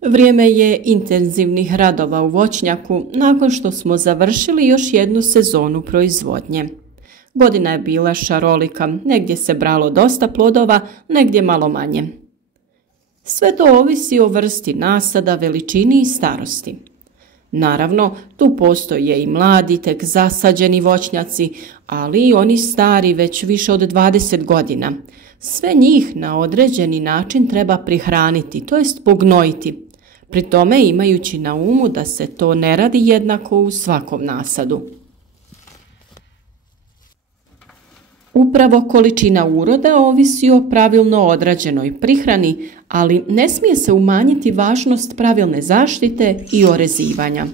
Vrijeme je intenzivnih radova u voćnjaku nakon što smo završili još jednu sezonu proizvodnje. Godina je bila šarolika, negdje se bralo dosta plodova, negdje malo manje. Sve to ovisi o vrsti nasada, veličini i starosti. Naravno, tu postoje i mladi, tek zasađeni voćnjaci, ali i oni stari već više od 20 godina. Sve njih na određeni način treba prihraniti, to jest pognojiti. Pri tome imajući na umu da se to ne radi jednako u svakom nasadu. Upravo količina uroda ovisi o pravilno odrađenoj prihrani, ali ne smije se umanjiti važnost pravilne zaštite i orezivanja.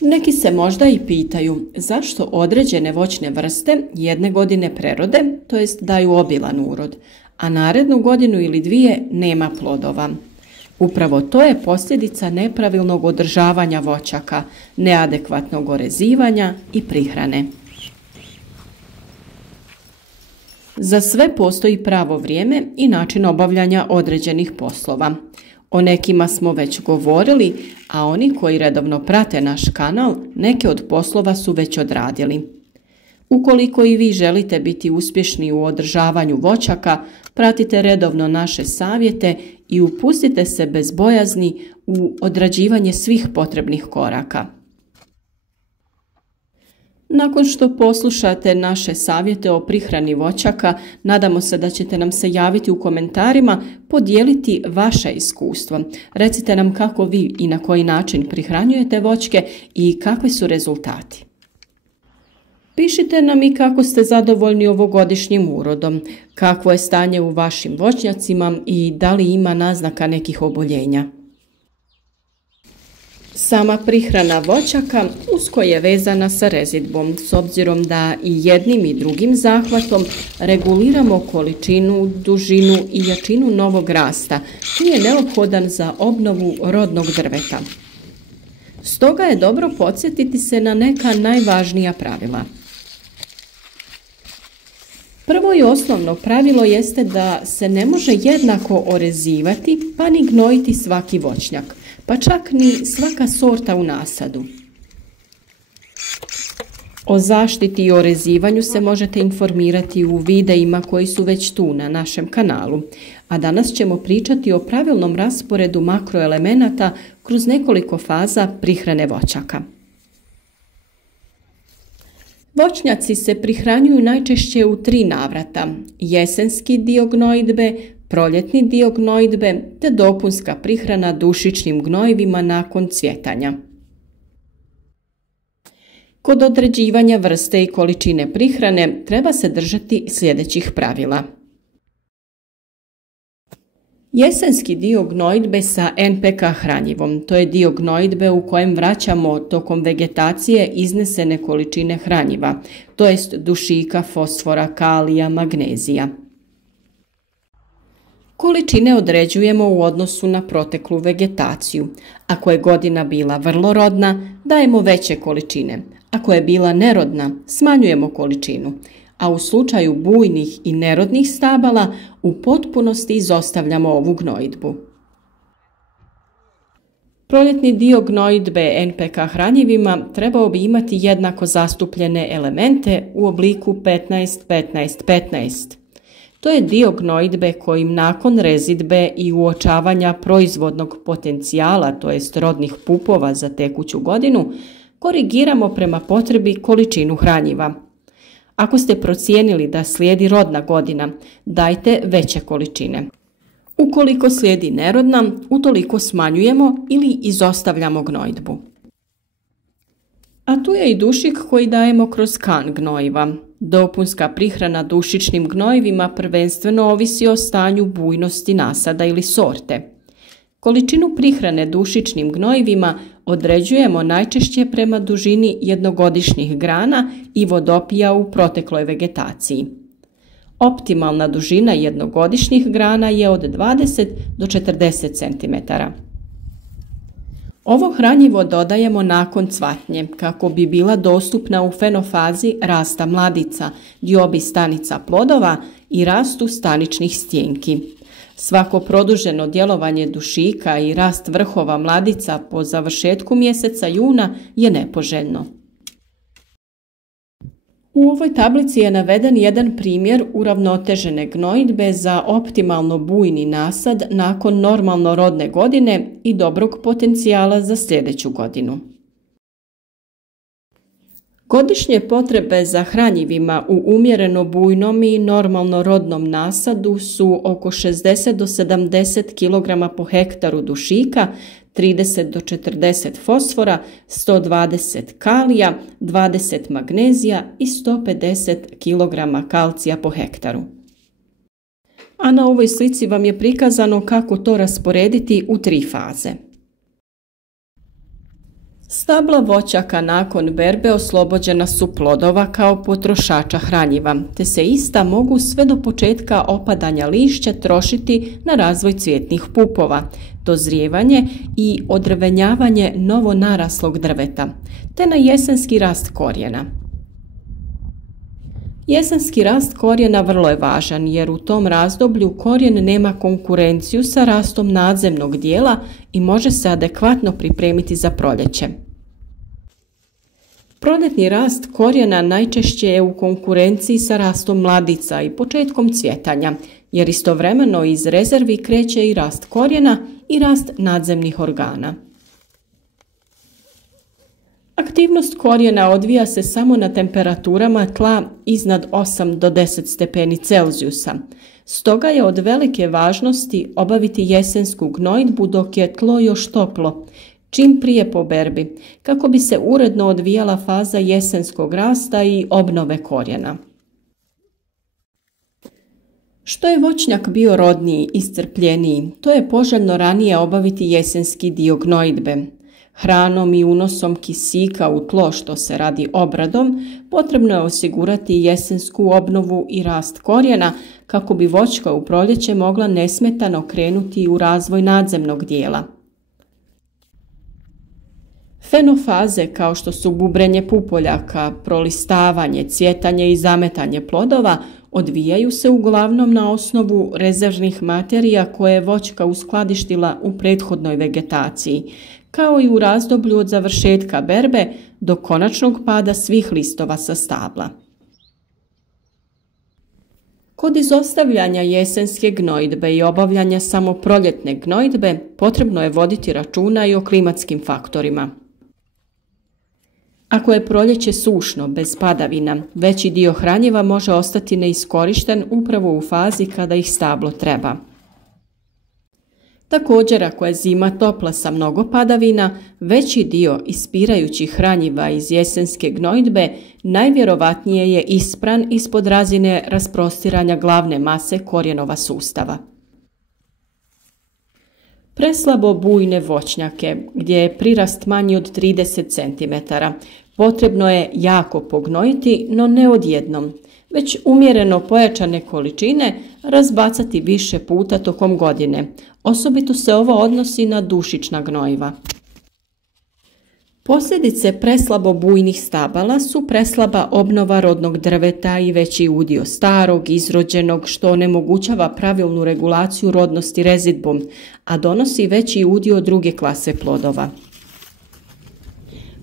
Neki se možda i pitaju zašto određene voćne vrste jedne godine prerode, to jest daju obilan urod, a narednu godinu ili dvije nema plodova. Upravo to je posljedica nepravilnog održavanja voćaka, neadekvatnog orezivanja i prihrane. Za sve postoji pravo vrijeme i način obavljanja određenih poslova. O nekima smo već govorili, a oni koji redovno prate naš kanal, neke od poslova su već odradili. Ukoliko i vi želite biti uspješni u održavanju voćaka, pratite redovno naše savjete i upustite se bez bojazni u odrađivanje svih potrebnih koraka. Nakon što poslušate naše savjete o prihrani voćaka, nadamo se da ćete nam se javiti u komentarima, podijeliti vaše iskustvo. Recite nam kako vi i na koji način prihranjujete voćke i kakvi su rezultati. Pišite nam i kako ste zadovoljni ovogodišnjim urodom, kakvo je stanje u vašim voćnjacima i da li ima naznaka nekih oboljenja. Sama prihrana voćaka usko je vezana sa rezidbom, s obzirom da i jednim i drugim zahvatom reguliramo količinu, dužinu i jačinu novog rasta koji je neophodan za obnovu rodnog drveta. Stoga je dobro podsjetiti se na neka najvažnija pravila. Prvo i osnovno pravilo jeste da se ne može jednako orezivati pa ni gnojiti svaki voćnjak, pa čak ni svaka sorta u nasadu. O zaštiti i orezivanju se možete informirati u videima koji su već tu na našem kanalu, a danas ćemo pričati o pravilnom rasporedu makroelemenata kroz nekoliko faza prihrane voćaka. Voćnjaci se prihranjuju najčešće u 3 navrata: jesenski dio gnojidbe, proljetni dio gnojidbe te dopunska prihrana dušičnim gnojivima nakon cvjetanja. Kod određivanja vrste i količine prihrane treba se držati sljedećih pravila. Jesenski dio gnojidbe sa NPK hranjivom, to je dio gnojidbe u kojem vraćamo tokom vegetacije iznesene količine hranjiva, to jest dušika, fosfora, kalija, magnezija. Količine određujemo u odnosu na proteklu vegetaciju. Ako je godina bila vrlo rodna, dajemo veće količine. Ako je bila nerodna, smanjujemo količinu. A u slučaju bujnih i nerodnih stabala u potpunosti izostavljamo ovu gnojidbu. Proljetni dio gnojidbe NPK hranjivima trebao bi imati jednako zastupljene elemente u obliku 15-15-15. To je dio gnojidbe kojim nakon rezidbe i uočavanja proizvodnog potencijala, to jest rodnih pupova za tekuću godinu, korigiramo prema potrebi količinu hranjiva. Ako ste procijenili da slijedi rodna godina, dajte veće količine. Ukoliko slijedi nerodna, utoliko smanjujemo ili izostavljamo gnojidbu. A tu je i dušik koji dajemo kroz kan gnojiva. Dopunska prihrana dušičnim gnojivima prvenstveno ovisi o stanju bujnosti nasada ili sorte. Količinu prihrane dušičnim gnojivima određujemo najčešće prema dužini jednogodišnjih grana i vodopija u protekloj vegetaciji. Optimalna dužina jednogodišnjih grana je od 20 do 40 cm. Ovo hranjivo dodajemo nakon cvatnje kako bi bila dostupna u fenofazi rasta mladica, diobi stanica plodova i rastu staničnih stjenki. Svako produženo djelovanje dušika i rast vrhova mladica po završetku mjeseca juna je nepoželjno. U ovoj tablici je naveden jedan primjer uravnotežene gnojidbe za optimalno bujni nasad nakon normalno rodne godine i dobrog potencijala za sljedeću godinu. Godišnje potrebe za hranjivima u umjereno bujnom i normalno rodnom nasadu su oko 60 do 70 kg po hektaru dušika, 30 do 40 fosfora, 120 kalija, 20 magnezija i 150 kg kalcija po hektaru. A na ovoj slici vam je prikazano kako to rasporediti u 3 faze. Stabla voćaka nakon berbe oslobođena su plodova kao potrošača hranjiva, te se ista mogu sve do početka opadanja lišća trošiti na razvoj cvjetnih pupova, dozrijevanje i odrvenjavanje novo naraslog drveta, te na jesenski rast korijena. Jesenski rast korijena vrlo je važan jer u tom razdoblju korijen nema konkurenciju sa rastom nadzemnog dijela i može se adekvatno pripremiti za proljeće. Proljetni rast korijena najčešće je u konkurenciji sa rastom mladica i početkom cvjetanja, jer istovremeno iz rezervi kreće i rast korijena i rast nadzemnih organa. Aktivnost korijena odvija se samo na temperaturama tla iznad 8 do 10 stepeni Celzijusa. Stoga je od velike važnosti obaviti jesensku gnojidbu dok je tlo još toplo, čim prije po berbi, kako bi se uredno odvijala faza jesenskog rasta i obnove korijena. Što je voćnjak bio rodniji, iscrpljeniji, to je poželjno ranije obaviti jesenski dio gnojidbe. Hranom i unosom kisika u tlo, što se radi obradom, potrebno je osigurati jesensku obnovu i rast korijena kako bi voćka u proljeće mogla nesmetano krenuti u razvoj nadzemnog dijela. Fenofaze kao što su bubrenje pupoljaka, prolistavanje, cvjetanje i zametanje plodova odvijaju se uglavnom na osnovu rezervnih materija koje je voćka uskladištila u prethodnoj vegetaciji, kao i u razdoblju od završetka berbe do konačnog pada svih listova sa stabla. Kod izostavljanja jesenske gnojidbe i obavljanja samo proljetne gnojidbe potrebno je voditi računa i o klimatskim faktorima. Ako je proljeće sušno, bez padavina, veći dio hranjiva može ostati neiskorišten upravo u fazi kada ih stablo treba. Također, ako je zima topla sa mnogo padavina, veći dio ispirajućih hranjiva iz jesenske gnojidbe najvjerovatnije je ispran ispod razine rasprostiranja glavne mase korijenova sustava. Preslabo bujne voćnjake, gdje je prirast manji od 30 cm, potrebno je jako pognojiti, no ne odjednom, već umjereno pojačane količine razbacati više puta tokom godine. Osobito se ovo odnosi na dušična gnojiva. Posljedice preslabo bujnih stabala su preslaba obnova rodnog drveta i veći udio starog, izrođenog, što onemogućava pravilnu regulaciju rodnosti rezidbom, a donosi veći udio druge klase plodova.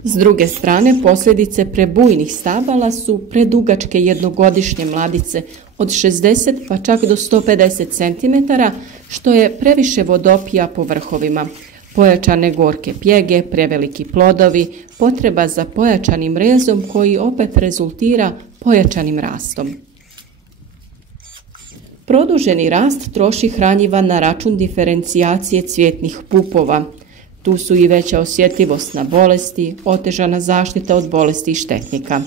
S druge strane, posljedice prebujnih stabala su predugačke jednogodišnje mladice od 60 pa čak do 150 cm, što je previše vodopija po vrhovima, pojačane gorke pjege, preveliki plodovi, potreba za pojačanim rezom koji opet rezultira pojačanim rastom. Produženi rast troši hranjiva na račun diferencijacije cvjetnih pupova. Tu su i veća osjetljivost na bolesti, otežana zaštita od bolesti i štetnika.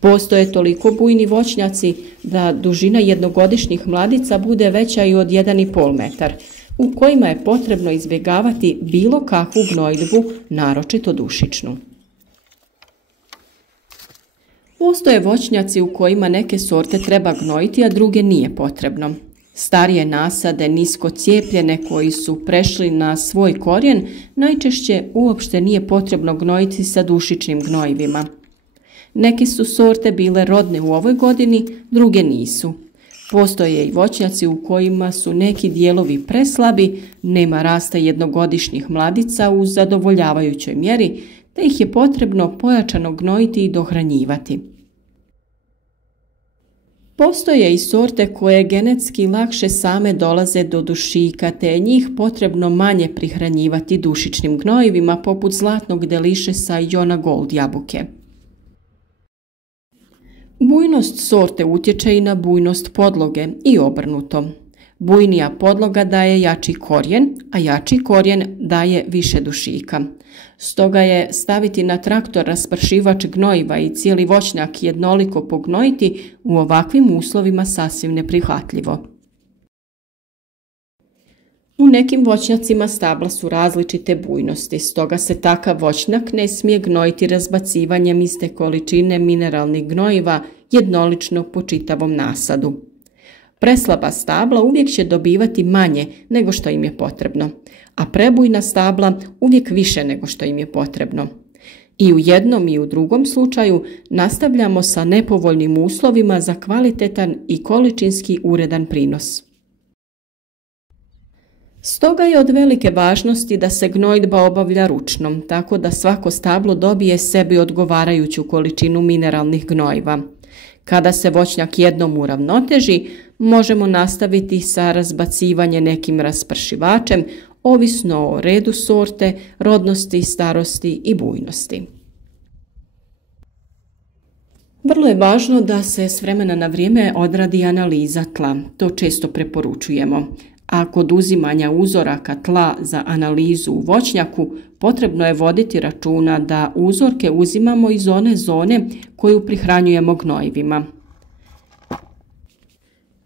Postoje toliko bujni voćnjaci da dužina jednogodišnjih mladica bude veća i od 1,5 metar, u kojima je potrebno izbjegavati bilo kakvu gnojidbu, naročito dušičnu. Postoje voćnjaci u kojima neke sorte treba gnojiti, a druge nije potrebno. Starije nasade, nisko cijepljene koji su prešli na svoj korijen, najčešće uopšte nije potrebno gnojiti sa dušičnim gnojivima. Neke su sorte bile rodne u ovoj godini, druge nisu. Postoje i voćnjaci u kojima su neki dijelovi preslabi, nema rasta jednogodišnjih mladica u zadovoljavajućoj mjeri, te ih je potrebno pojačano gnojiti i dohranjivati. Postoje i sorte koje genetski lakše same dolaze do dušika, te je njih potrebno manje prihranjivati dušičnim gnojivima poput zlatnog delišesa i Jona Gold jabuke. Bujnost sorte utječe i na bujnost podloge i obrnuto. Bujnija podloga daje jači korijen, a jači korijen daje više dušika. Stoga je staviti na traktor raspršivač gnojiva i cijeli voćnjak jednoliko pognojiti u ovakvim uslovima sasvim neprihvatljivo. U nekim voćnjacima stabla su različite bujnosti, stoga se takav voćnjak ne smije gnojiti razbacivanjem iste količine mineralnih gnojiva jednolično po čitavom nasadu. Preslaba stabla uvijek će dobivati manje nego što im je potrebno, a prebujna stabla uvijek više nego što im je potrebno. I u jednom i u drugom slučaju nastavljamo sa nepovoljnim uslovima za kvalitetan i količinski uredan prinos. Stoga je od velike važnosti da se gnojidba obavlja ručno, tako da svako stablo dobije sebi odgovarajuću količinu mineralnih gnojiva. Kada se voćnjak jednom uravnoteži, možemo nastaviti sa razbacivanjem nekim raspršivačem, ovisno o redu sorte, rodnosti, starosti i bujnosti. Vrlo je važno da se s vremena na vrijeme odradi analiza tla, to često preporučujemo. A kod uzimanja uzoraka tla za analizu u voćnjaku potrebno je voditi računa da uzorke uzimamo iz one zone koju prihranjujemo gnojivima.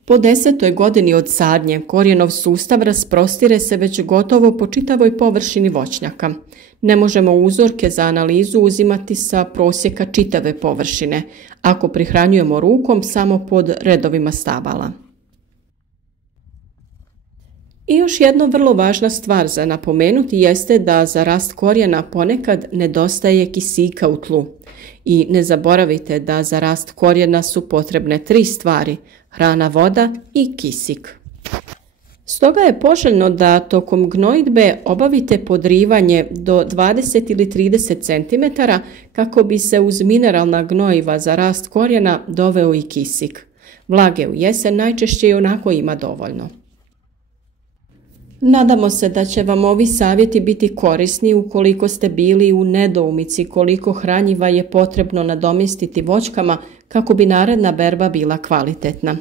Po 10. godini od sadnje korijenov sustav rasprostire se već gotovo po čitavoj površini voćnjaka. Ne možemo uzorke za analizu uzimati sa prosjeka čitave površine, ako prihranjujemo rukom samo pod redovima stabala. I još jedna vrlo važna stvar za napomenuti jeste da za rast korijena ponekad nedostaje kisika u tlu. I ne zaboravite da za rast korijena su potrebne 3 stvari: hrana, voda i kisik. Stoga je poželjno da tokom gnojidbe obavite podrivanje do 20 ili 30 cm kako bi se uz mineralna gnojiva za rast korijena doveo i kisik. Vlage u jesen najčešće i onako ima dovoljno. Nadamo se da će vam ovi savjeti biti korisni ukoliko ste bili u nedoumici koliko hranjiva je potrebno nadomjestiti voćkama kako bi naredna berba bila kvalitetna.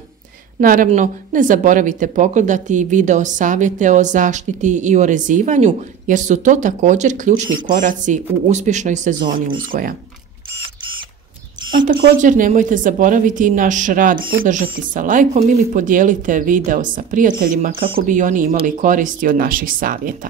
Naravno, ne zaboravite pogledati i video savjete o zaštiti i o rezivanju, jer su to također ključni koraci u uspješnoj sezoni uzgoja. A također nemojte zaboraviti i naš rad podržati sa lajkom ili podijelite video sa prijateljima kako bi oni imali koristi od naših savjeta.